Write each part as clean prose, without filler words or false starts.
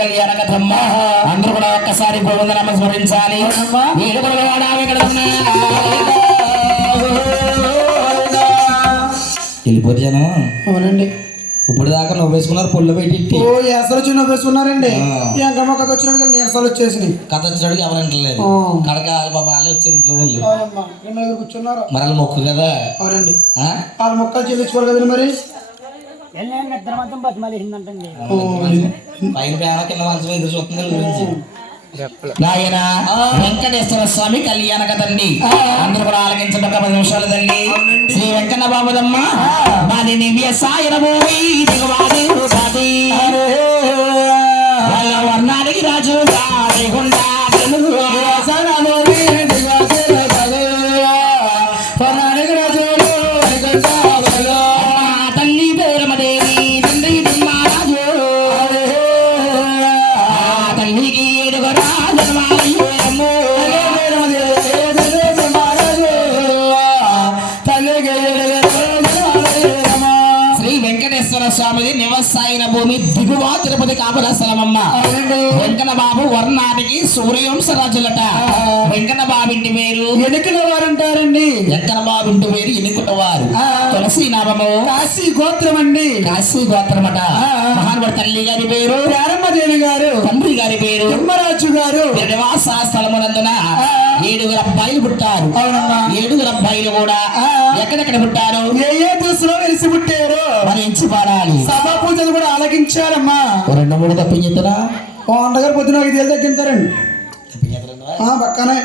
కళ్యాణ కథమ్మ అందరూ కూడా ఒక్కసారి గోవిందనామ స్మరించాలి. వెళ్ళిపోతే జనం అవునండి. ఇప్పుడు దాకా నవ్వేసుకున్నారు పొల్లు పెట్టి ఎసరు వచ్చి నవ్వేసుకున్నారండి. ఎంకమ్మ కథ వచ్చినట్టు నీరసాలు వచ్చేసినాయి. కథ వచ్చినట్టు ఎవరంటలేదు కడక బాబా వాళ్ళు వచ్చారు ఇంట్లో వాళ్ళు కూర్చున్నారు. మరి వాళ్ళ మొక్కు కదా. అవునండి. వాళ్ళ మొక్కలు చెల్లించుకోవాలి కదండి. మరి పైన పేడ కింద మంచం ఎదురు చూస్తుంది గురించి నాయన వెంకటేశ్వర స్వామి కళ్యాణ కదండి. అందరూ కూడా ఆలకించండి ఒక 10 నిమిషాలు తల్లి. శ్రీ వెంకన్న బాబుదమ్మ మాది నివ్యసాయన భూమి దిగువాది వర్ణానికి రాజు తల్లి పేరమదేవి తండ్రి ధర్మరాజు తల్లికి ఏడుగురా శ్రీ వెంకటేశ్వర స్వామి నివసాయిన భూమి దిగువ తిరుపతి కాపుల స్థలమమ్మ. వెంకన్న బాబు వర్ణానికి సూర్యవంశరాజులట. వెంకన్న బాబు ఇంటి పేరు ఎన్నికల వారు అంటారండి. వెంకన్న బాబు ఇంటి పేరు ఎన్నికట వారు. తులసి నామము కాశీ గోత్రం అండి. కాశీ గోత్రమట. మహానుభావుడు తల్లి గారి పేరు రారమ్మదేవి గారు. తండ్రి గారి పేరు ధర్మరాజు గారు. నివాస స్థలమునందున 7 అబ్బాయిలు పుట్టారు. 7 అబ్బాయిలు కూడా ఎక్కడెక్కడ పుట్టారు, ఏ దశలో వెలిసి పుట్టారు మరి ఎంచి పాడాలి. సభా పూజలు కూడా ఆలకించారమ్మా. 2-3 తప్పించేస్తారా అందగారు పొద్దున 5 ఏళ్ళు తగ్గింటారండి. పక్కనే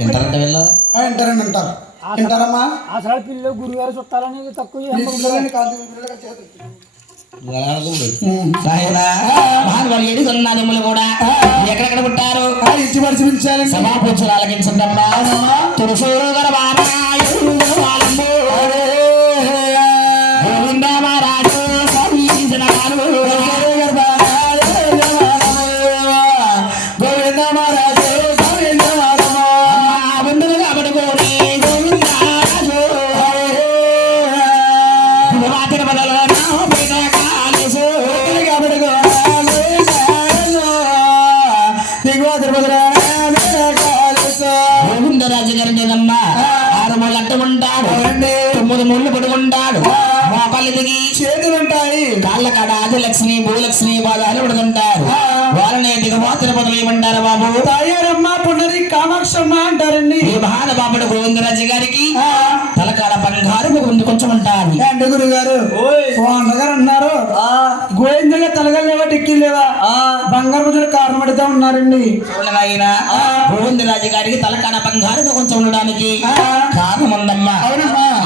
వింటారంట వీళ్ళు వింటారండి. అంటారు వింటారమ్మా. అసలు పిల్లలు గురుగారు చుట్టాలని తక్కువ మహానుభావులు 7 అన్నదమ్ములు కూడా ఎక్కడెక్కడ పుట్టారు ఇచ్చి పరిశీలించాలి. సభా పూజలు ఆలకించండమ్మా. తులసూరు గోవిందరాజు గోవిందరాజు గారినమ్మ 6 ముళ్ళు అడ్డముంటాడు, 9 ముళ్ళు పడుకుంటాడు. మోకాళ్ళు దిగి చేతులుంటాయి. కాళ్ళ కాడ ఆదిలక్ష్మి భూలక్ష్మి బాధాలు పడుతుంటారు. వాళ్ళని దిగబో తిరుపతిలో ఏమంటారు బాబు? తాయారమ్మ పునరి కామాక్షమ్మ అంటారండి. ఈ మహానుభావుడు గోవిందరాజు గారికి తలకాడ బంగారు కొంచెం ఉంటారు. అంటే గురుగారు అన్నగారు అన్నారు గోవిందగా తలగలేవా టిక్కిలేవా బంగారు పూజలు కారణం పడుతూ ఉన్నారండి. ఆయన గోవిందరాజు గారికి తలకాడ బంగారు కొంచెం ఉండడానికి కారణం ఉందమ్మా.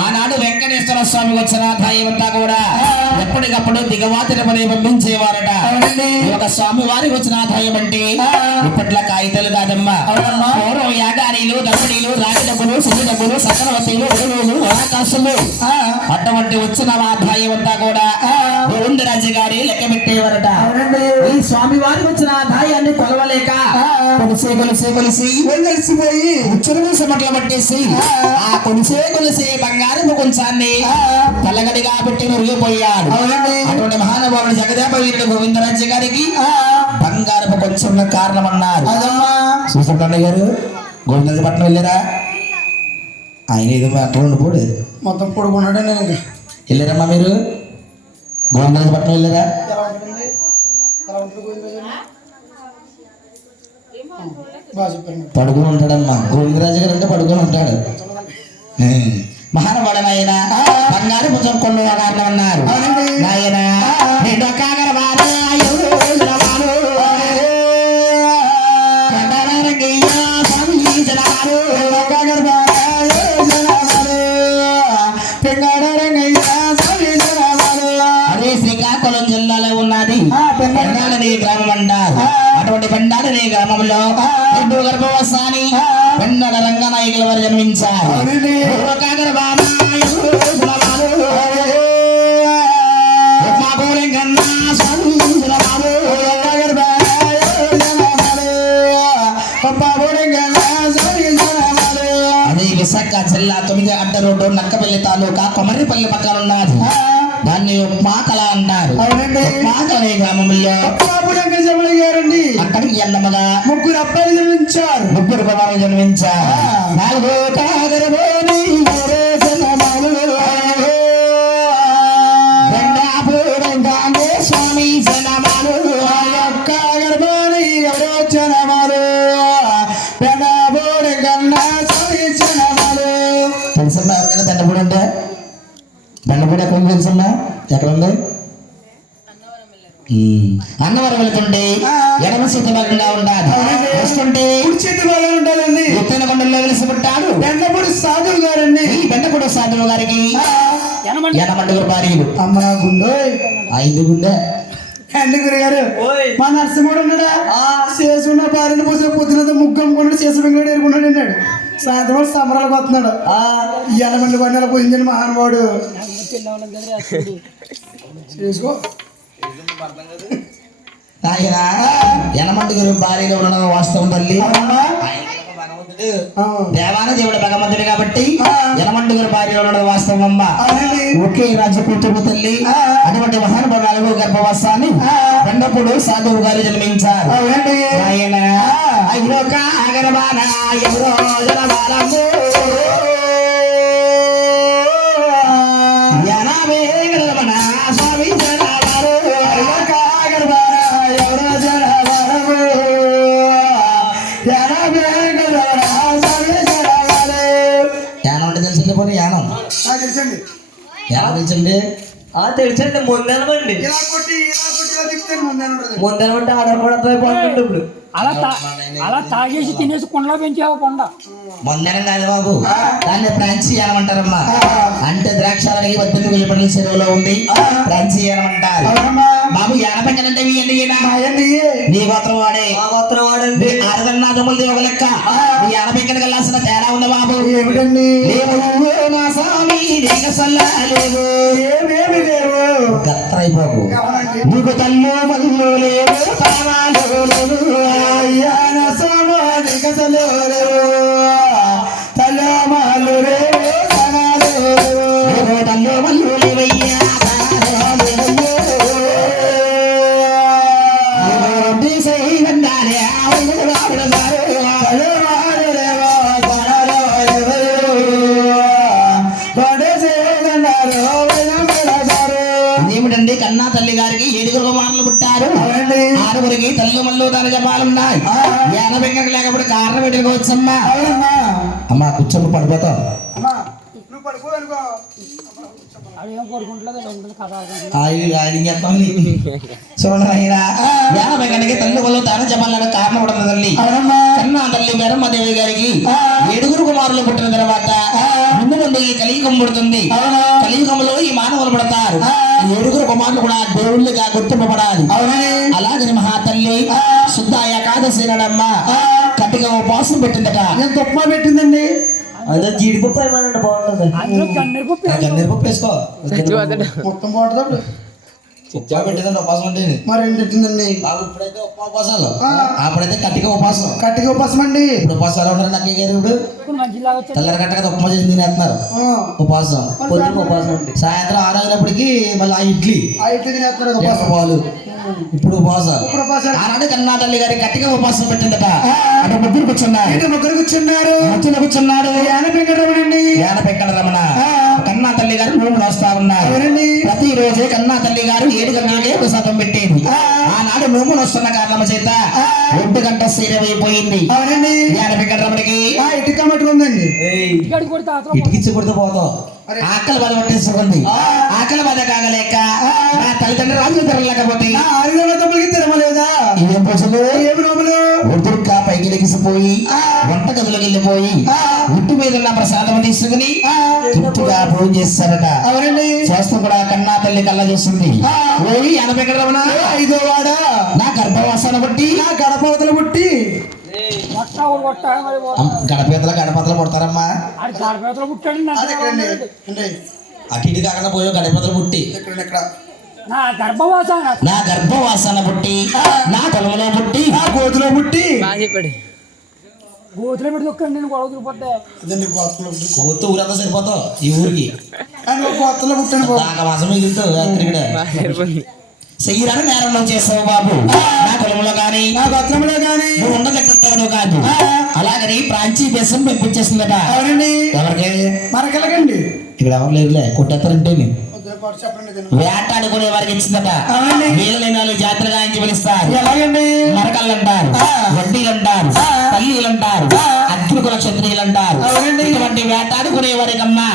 ఆనాడు వెంకటేశ్వర స్వామి వచ్చిన దైవంతా కూడా ఎప్పటికప్పుడు దిగవా తిరుపతి పంపించేవారట. ఒక స్వామి వారికి వచ్చిన ఆదాయం అంటే ఇప్పట్ల కాగితాలు కాదమ్మా. పూర్వం యాగారీలు దప్పడీలు రాగి డబ్బులు సిద్ధి డబ్బులు సకలవతీలు ఉడులు ఆకాశులు అటువంటి వచ్చిన ఆదాయం అంతా కూడా గోవిందరాజు గారి లెక్క పెట్టేవారట. ఈ స్వామి వారికి వచ్చిన ఆదాయాన్ని కొలవలేక కొలిసి కలిసిపోయి చెరువు సమట్ల పట్టేసి ఆ కొలిసే బంగారపు కొంచాన్ని తలగడిగా పెట్టి మురిగిపోయాడు. అటువంటి మహానుభావుడు జగదేవ వీరుడు గోవిందరాజు గారికి బంగారపు కొంచెం కారణం అన్నారు. చూసుకుంటాడు గారు గోవిందరాజు పట్నం వెళ్ళారా? ఆయన ఏదో అట్లా ఉండిపోడు మొత్తం పొడుకున్నాడే. నేను ఇంకా వెళ్ళారమ్మా మీరు గోవిందరాజు పట్నం వెళ్ళారా? పడుకుని ఉంటాడమ్మా. గోవిందరాజు గారు అంటే పడుకుని ఉంటాడు. మహానుభావుడు నాయన బంగారు పుజం కొన్న కారణం అన్నారు. నాయన అదే శ్రీకాకుళం జిల్లాలో ఉన్నది పెండాడని గ్రామం అంటారు. అటువంటి పెండాడని గ్రామంలో గర్భవసాని పెండడ రంగనాయకుల వారు జన్మించారు. అదే విశాఖ జిల్లా 9 అడ్డ రోడ్డు నక్కపల్లి తాలూకా కొమర్రిపల్లి పక్కన ఉన్నది. దాన్ని మాకల అంటారు. మాకల గ్రామంలో అన్నమ్మగా ముగ్గురు అబ్బాయిలు జన్మించారు. ముగ్గురు కుమారులు జన్మించారు. నాలుగో కాగరబోని ఎవరో జనమాలు గండాపురంగానే స్వామి జనమాలు కాగరబోని ఎవరో జనమాలు పెనబోడి కన్నా స్వామి జనమాలు. తెలుసమ్మా ఎవరికైనా బెండపూడి అంటే బెండపూడి ఎక్కడ తెలుసమ్మా ఎక్కడ ఉంది అన్నవరం వెళ్తుంటే ఎడమ చేతి భాగంగా ఉండాలి వస్తుంటే కుడి చేతి భాగంగా ఉండాలండి. ఉత్తర కొండల్లో వెలిసి పుట్టాడు బెండపూడి సాధువు గారండి. ఈ బెండపూడి సాధువు గారికి ఎనమండుగురు భార్యలు. అమ్మ గుండో 5 గుండె అండి గురుగారు మా నరసింహుడు ఉన్నాడా చేసుకున్న భార్యను పోసిన పొద్దున ముగ్గం కొన్నాడు చేసి వెంకట ఎరుకున్నాడు అన్నాడు. సాయంత్రం సంబరాలకు వస్తున్నాడు. ఎనమండి పన్నెల పోయిందని మహానుభావుడు. చేసుకో ఆయన ఎనమండుగురు భార్యలు ఉండడం వాస్తవం తల్లి. దేవాన దేవుడు భగవంతుడు కాబట్టి ఎనమండుగురు భార్యలు ఉండడం వాస్తవం అమ్మ. ఒకే రాజ్య కూతురు తల్లి. అటువంటి మహానుభావులు గర్భవాసాన్ని బెండపూడు సాధువు గారు జన్మించారు. ఆయన అయ్యో కాగరబాన ఎవరో జనబాలము స్వామి జనబాలు కాగరబాన ఎవరో జనబాలము యానం అంటే తెలిసింది పోనీ యానం తెలుసండి. ఎలా తెలిసింది తెలుసండి ముందనమండి ఇలా కొట్టి ఇలా తిప్పుతాను ముందు ముందనమంటే ఆడకూడదు పోతుంది ఇప్పుడు అలా తాగేసి తినేసి కొండలో పెంచావు కొండ. మొందనం కాదు బాబు, దాన్ని ప్రాంచి అనమంటారమ్మా. అంటే ద్రాక్షాలకి 18 పడల చెరువులో ఉంది ప్రాంచి అనమంటారు బాబు. యానపెక్కనంటే నీ గోత్రం వాడే మా గోత్రం వాడండి. ఆరదన్నాదములది ఒక లెక్క. నీ యానపెక్కన కల్లాసిన తేడా ఉంది బాబు. ఏమిటండి? లేవు నా స్వామి నీకు సల్లాలేవు ఏమేమి లేవు గత్రైపోకు. నీకు తల్లు మల్లు లేవు పావాలు లేవు అయ్యాన సోమానికి సలోరేవు తలమాలు రేవు సనాలు రేవు నీకు తల్లు మల్లు లేవయ్యా ఏమిటండి కన్నా తల్లి గారికి 7 కుమారులు పుట్టారు. 6 తల్లి మల్లు దాని జపాలున్నాయి. యానబెంగకు లేకపోతే కారణం పెట్టుకోవచ్చమ్మా. అమ్మా కూర్చొని పడిపోతావు. నువ్వు పడుకో అనుకో. అదేం కోరుకుంటలేదు కథ చూడరా యానబెంగనికి తల్లి మల్లు దాని జపాలను కారణం పడుతుంది తల్లి. కన్నా తల్లి మేరమ్మదేవి గారికి 7 కుమారులు పుట్టిన తర్వాత ముందు ముందుకి కలియుగం పుడుతుంది. కలియుగంలో ఈ మానవులు పడతారు. 7 కుమారులు కూడా దేవుళ్ళుగా గుర్తింపబడాలి. అలాగని మహాతల్లి శుద్ధ ఏకాదశి నాడమ్మ కట్టిగా ఉపవాసం పెట్టిందట. ఎంత ఉప్మా పెట్టిందండి? అదే జీడిపప్పు ఏమన్నా బాగుంటుంది. అందులో గన్నేరుపప్పు గన్నేరుపప్పు వేసుకో మొత్తం బాగుంటుంది. ఉప్మా పెట్టిందండి ఉపవాసం అంటే. మరి ఏం పెట్టిందండి? బాబు ఇప్పుడైతే ఉపవాసాలు, అప్పుడైతే కట్టిగా ఉపవాసం. కట్టిగా ఉపాసం అండి. ఇప్పుడు ఉపవాసాలు ఉంటారు. నాకు ఇప్పుడు మంచిలాగా వచ్చాడు. తెల్లరి కట్టగా ఉప్మా చేసి తినేస్తున్నారు ఉపవాసం. పొద్దున ఉపవాసం ఉంది. సాయంత్రం 6 అయినప్పటికీ మళ్ళీ ఆ ఇడ్లీ ఆ ఇడ్లీ తినేస్తున్నారు ఉపాసం. పాలు. ఇప్పుడు ఉపవాసాలు. ఇప్పుడు ఉపాసాలు. ఆనాడు కన్నా తల్లి గారి గట్టిగా ఉపవాసం పెట్టిందట. అటు ముగ్గురు కూర్చున్నారు. ఇటు ముగ్గురు కూర్చున్నారు. మధ్యలో కూర్చున్నాడు యాన వెంకటరమణండి. యానపెక్కడ రమణ. కన్నా తల్లి గారు నోములు వస్తా ఉన్నారు. ఎవరండి? ప్రతి రోజు కన్నా తల్లి గారు 7 గంటలకే ప్రసాదం పెట్టేది. ఆనాడు నోములు వస్తున్న కారణం చేత 1 గంట సేరమైపోయింది. అవునండి. యానపెక్కడ రమణకి ఇటుక మట్టుకుందండి. ఇక్కడికి కొడితే ఆత్రం ఇటుకిచ్చి కొడితే పోతాం. ఆకలి బాధ పట్టేసుకుంది. ఆకలి బాధ కాగలేక నా తల్లిదండ్రులు రాజు తెరలేకపోతే ఆరుదలకి తిరమలేదా? ఇవేం పోసలు ఏమి నోములు? ఒడ్డుక్క పైకి లెగిసిపోయి వంట గదిలోకి వెళ్ళిపోయి ఇంటి మీద ఉన్న ప్రసాదం తీసుకుని తృప్తిగా భోజనం చేస్తారట. అవునండి. చేస్తూ కూడా కన్నా తల్లి కళ్ళ చూస్తుంది. ఓయి అనపెక్కడమనా 5వ వాడ నా గర్భవాసన బట్టి నా గడపవతలు పుట్టి కొట్ట కొట్ట మరి గడపతలు పుడతారమ్మా. ఆడి గడపేతలు పుట్టాడు. అటు ఇటు కాకుండా పోయో గడపతలు పుట్టి నా గర్భవాసన నా గర్భవాసన పుట్టి నా పొలంలో పుట్టి నా గోతులో పుట్టి గోతులో పెట్టి దొక్కండి నేను గొడవ తిరిగిపోతే కోతు ఊరంతా సరిపోతావు ఈ ఊరికి. గోతులో పుట్టాను. దాకా మాసం మిగులుతావు ఇక్కడ చెయ్యరని నేరంలో చేసావు బాబు నా కులంలో గాని నా గోత్రంలో గాని నువ్వు ఉన్న దగ్గర కాదు అలాగని ప్రాంచీ దేశం పంపించేసిందట. అవునండి. ఎవరికి? మనకెళ్ళకండి. ఇక్కడ ఎవరు లేరులే, కొట్టేస్తారంటే చెప్పండి. వేటాడుకునే వారికి ఇచ్చిందట. అవునండి. వీళ్ళని జాతర గాయించి పిలుస్తారు. ఎలాగండి? మరకళ్ళు అంటారు, వడ్డీలు అంటారు, తల్లీలు అంటారు, అగ్నికుల క్షత్రియులు అంటారు. అవునండి. ఇటువంటి వేటాడుకునే వారికమ్మా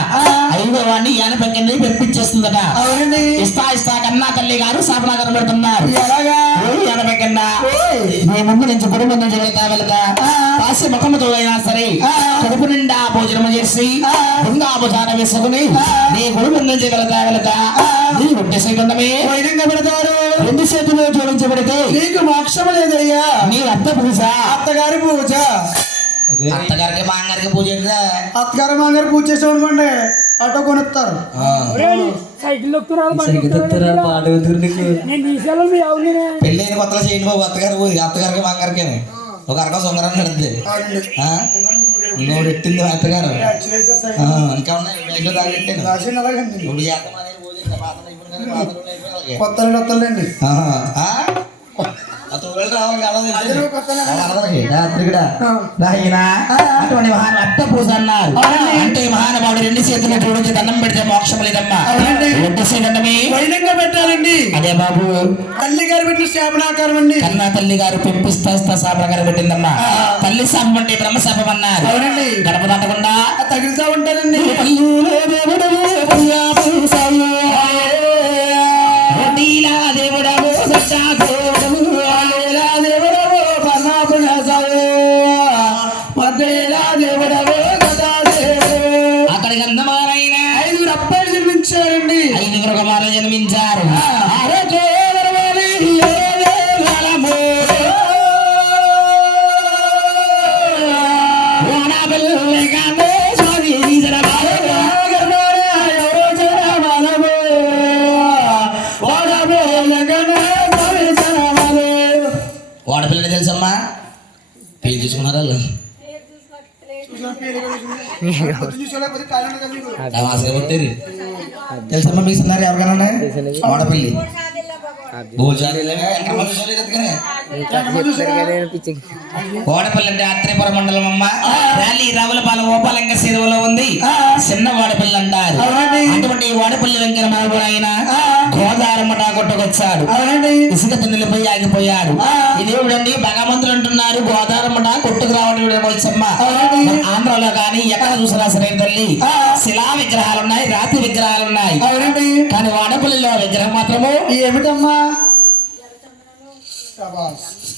ఐదో వాడిని యానపెక్కని పెంపించేస్తుందట. అవునండి. ఇస్తా కన్నా తల్లి గారు శాపనాగరం పెడుతున్నారు. ఎలాగా? యానపెక్కన్నా నీ ముందు నుంచి కుటుంబం నుంచి వెళ్తా పాసి ముఖముతో అయినా సరే కడుపు నిండా భోజనం చేసి బృందా భుజాన వేసుకుని నీ కుటుంబం నుంచి వెళ్తా నీ ఉద్దేశమే వైరంగా పెడతారు. 2 చేతులు జోడించబడితే నీకు మోక్షం లేదయ్యా. నీ అత్త పూజ, అత్తగారి పూజ. అత్తగారికి మాంగారికి పూజ అత్తగారు మాగారు పూజ చేసాం అనుకోండి ఆటో కొనిస్తారు. సైకిల్ దొక్కుతున్నారు నేను తీసేయాలి మీ ఆవుని పెళ్ళైన కొత్తలో చేయండి బాబు. అత్తగారికి మాంగారికి ఒక అరకం సొంగరం నడుద్ది. నువ్వు పెట్టింది అత్తగారు ఇంకా ఉన్నాయి తాగెట్టాను ఇప్పుడు కొత్తలండి. అటువంటి అత్త పూజ అన్నారు. అంటే మహానుభావుడు 2 చేతులు జోడించి దండం పెడితే మోక్షం లేదమ్మా. వైరంగా పెట్టాలండి. అదే బాబు తల్లి గారు పెట్టిన శాపనాకారం అండి. కన్నా తల్లి గారు పెంపిస్తా శాపనాకారం పెట్టిందమ్మా. తల్లి శాపం అంటే బ్రహ్మశాపం అన్నారు. అవునండి. గడప దాటకుండా తగిలితా ఉంటారండి. అక్కడికి అందమారైన 5 అబ్బాయిలు జన్మించారండి. 5 కుమారులు జన్మించారు. వాడపిల్లని తెలుసమ్మా? పేరు చూసుకున్నారా తెలుసమ్మా? మీ సిన్నారు ఎవరికైనా వాడపిల్లి వాడపల్లి అంటే ఆత్రేయపురం మండలం అమ్మ. ర్యాలీ రావులపాలెం ఓపాలంక సేవలో ఉంది. చిన్న వాడపల్లి అంటారు. అటువంటి వాడపల్లి వెంకట మనవడు ఆయన గోదారమ్మట కొట్టుకొచ్చాడు. ఇసుక తిన్నెలపై ఆగిపోయాడు. ఇదేమిటండి భగవంతులు అంటున్నారు గోదారమ్మట కొట్టుకు రావడం వచ్చమ్మ. ఆంధ్రలో కానీ ఎక్కడ చూసినా సరే తల్లి శిలా విగ్రహాలు ఉన్నాయి, రాతి విగ్రహాలు ఉన్నాయి. కానీ వాడపల్లిలో విగ్రహం మాత్రము ఏమిటమ్మా?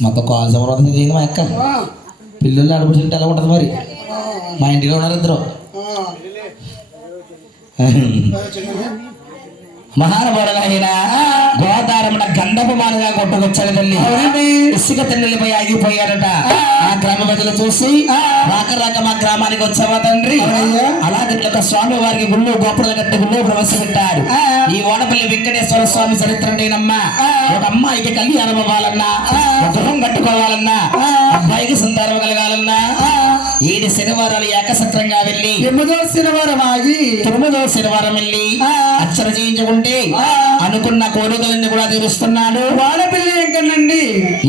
మొత్తం కాల్ సమర్థం చేయండి మా అక్క. పిల్లలు అడుగుతుంటే ఎలా ఉంటుంది మరి? మా ఇంటిలో ఉన్నారు 2. మహానుభావుడైన గోదారమున గంధపు మానగా కొట్టుకొచ్చాడు తల్లి. ఇసుక తిన్నెలపై ఆగిపోయాడట. ఆ గ్రామ ప్రజలు చూసి రాక మా గ్రామానికి వచ్చావా తండ్రి? అలాగే స్వామి వారికి గుళ్ళు గోపురాలు కట్టి గుళ్ళు ప్రవేశపెట్టాడు. ఈ ఓడపల్లి వెంకటేశ్వర స్వామి చరిత్రనమ్మా. ఒక అమ్మాయికి కళ్యాణం అవ్వాలన్నా, గృహం కట్టుకోవాలన్నా, అబ్బాయికి సంతానం కలగాలన్నా 7 శనివారాలు ఏకసత్రంగా వెళ్ళి 8వ శనివారం ఆగి 9వ శనివారం వెళ్ళి అర్చన చేయించుకుంటే అనుకున్న కోరికలన్నీ కూడా తీరుస్తున్నాడు. వాడపల్లి వెంకటండి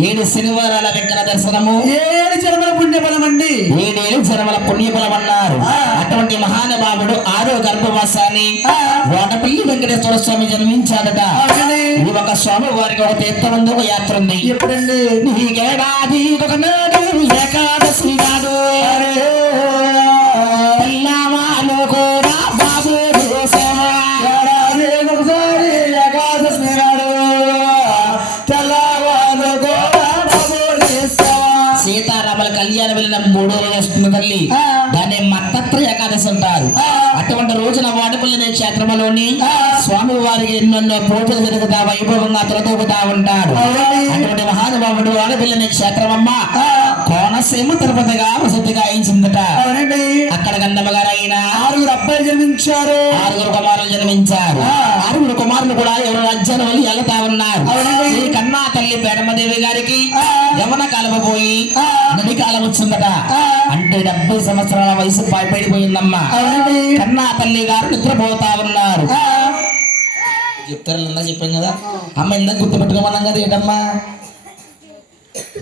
7 శనివారాల వెంకట దర్శనము 7 జన్మల పుణ్యఫలం అండి. 7 జన్మల పుణ్యఫలం అన్నారు. అటువంటి మహానుభావుడు 6వ గర్భవాసాన్ని వాడపల్లి వెంకటేశ్వర స్వామి జన్మించాడట. ఇది ఒక స్వామి వారికి ఒక తీర్థం ఒక యాత్ర ఉంది. ఎప్పుడండి? నీకేడాది ఒకనాడు ఏకాదశి నాడు పిల్లవాళ్ళు కూడా బాబు ఒకసారి ఏకాదశి నాడు తెల్లవాళ్ళు కూడా సీతారాముల కళ్యాణం వెళ్ళిన 3 రోజులు వస్తుంది తల్లి. దాన్ని మత్తత్ర ఏకాదశి అంటారు. అటువంటి రోజున వాడపల్లి క్షేత్రంలోని స్వామి వారికి ఎన్నెన్నో పూజలు జరుగుతా వైభవంగా తొలతూగుతా ఉంటాడు. అటువంటి మహానుభావుడు వాడపల్లి క్షేత్రమమ్మ కోనసీమ తిరుపతిగా ప్రసిద్ధిగా అయించిందట. అక్కడ గంధమ్మగారు అయిన 6 అబ్బాయిలు జన్మించారు. 6 కుమారులు జన్మించారు. 6 కుమారులు కూడా ఎవరు రాజ్యాల వల్ల వెళ్తా ఉన్నారు. ఈ కన్నా తల్లి పేడమదేవి గారికి యవన కాలం పోయి నది కాలం వచ్చిందట. అంటే 70 సంవత్సరాల వయసు పైపడిపోయిందమ్మా. కన్నా తల్లి గారు నిద్రపోతా ఉన్నారు. చెప్తారు ఇందాక చెప్పాం కదా అమ్మ ఇందాక గుర్తుపెట్టుకోమన్నాం కదా ఏంటమ్మా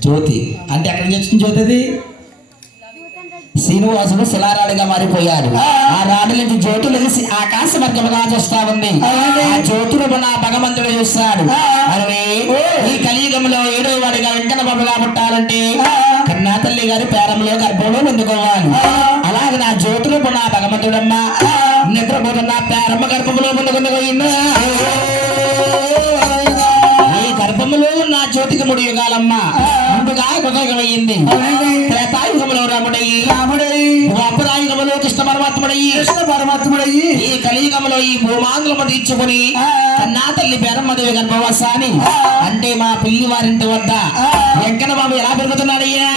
జ్యోతి అంటే ఎక్కడి నుంచి వచ్చింది జ్యోతి అది శ్రీనివాసుడు శిలారాడిగా మారిపోయాడు ఆ రాడు నుంచి జ్యోతులు తెలిసి ఆకాశ మార్గముగా చూస్తా ఉంది ఆ జ్యోతులు నా భగవంతుడు చూస్తాడు అరే ఈ కలియుగంలో 7వ వాడిగా వెంకన్న బాబుగా పుట్టాలంటే కన్నా తల్లి గారి పేరంలో గర్భంలో పొందుకోవాలి అలాగే నా జ్యోతులు నా భగవంతుడమ్మ నిద్రపోతున్న పేరమ్మ గర్భంలో పొందుకుని ఈ గర్భములో నా జ్యోతికి ముడి యుగాలమ్మ ముందుగా కృతయుగమైంది త్రేతాయుగంలో రాముడయ్యి ద్వాపరాయుగంలో కృష్ణ పరమాత్ముడయ్యి ఈ కలియుగంలో ఈ భూమాంగులము తీర్చుకుని కన్నా తల్లి పేరమ్మదేవి గర్భవాసాని అంటే మా పిల్లి వారింటి వద్ద వెంకన్న బాబు ఎలా పెరుగుతున్నాడయ్యా